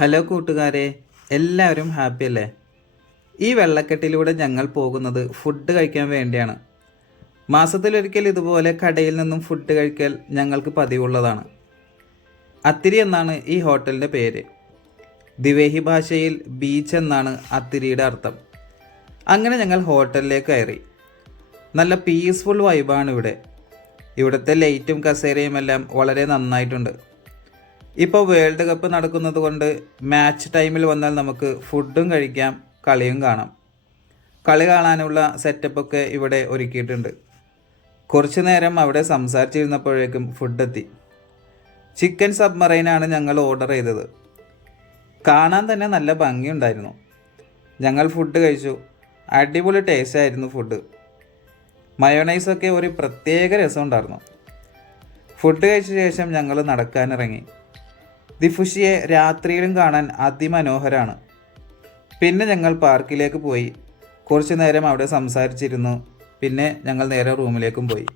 Hello കൂട്ടുകാരെ, എല്ലാവരും happy അല്ലേ? ഈ വെള്ളക്കെട്ടിലൂടെ ഞങ്ങൾ പോകുന്നത് ഫുഡ് കഴിക്കാൻ വേണ്ടിയാണ്. മാസത്തിലൊരിക്കൽ ഇതുപോലെ കടയിൽ നിന്നും ഫുഡ് കഴിക്കൽ ഞങ്ങൾക്ക് പതിവുള്ളതാണ്. അത്തിരി എന്നാണ് ഈ ഹോട്ടലിൻ്റെ പേര്. ദിവേഹി ഭാഷയിൽ ബീച്ച് എന്നാണ് അത്തിരിയുടെ അർത്ഥം. അങ്ങനെ ഞങ്ങൾ ഹോട്ടലിലേക്ക് കയറി. നല്ല പീസ്ഫുൾ വൈബാണ് ഇവിടെ. ഇവിടുത്തെ ലൈറ്റും കസേരയും എല്ലാം വളരെ നന്നായിട്ടുണ്ട്. ഇപ്പോൾ വേൾഡ് കപ്പ് നടക്കുന്നത് കൊണ്ട് മാച്ച് ടൈമിൽ വന്നാൽ നമുക്ക് ഫുഡും കഴിക്കാം, കളിയും കാണാം. കളി കാണാനുള്ള സെറ്റപ്പൊക്കെ ഇവിടെ ഒരുക്കിയിട്ടുണ്ട്. കുറച്ചു നേരം അവിടെ സംസാരിച്ചിരുന്നപ്പോഴേക്കും ഫുഡ് എത്തി. ചിക്കൻ സബ്മറൈനാണ് ഞങ്ങൾ ഓർഡർ ചെയ്തത്. കാണാൻ തന്നെ നല്ല ഭംഗിയുണ്ടായിരുന്നു. ഞങ്ങൾ ഫുഡ് കഴിച്ചു. അടിപൊളി ടേസ്റ്റ് ആയിരുന്നു ഫുഡ്. മയോണൈസൊക്കെ ഒരു പ്രത്യേക രസമുണ്ടായിരുന്നു. ഫുഡ് കഴിച്ച ശേഷം ഞങ്ങൾ നടക്കാനിറങ്ങി. ദിഫുഷിയെ രാത്രിയിലും കാണാൻ അതിമനോഹരമാണ്. പിന്നെ ഞങ്ങൾ പാർക്കിലേക്ക് പോയി. കുറച്ചു നേരം അവിടെ സംസാരിച്ചിരുന്നു. പിന്നെ ഞങ്ങൾ നേരെ റൂമിലേക്കും പോയി.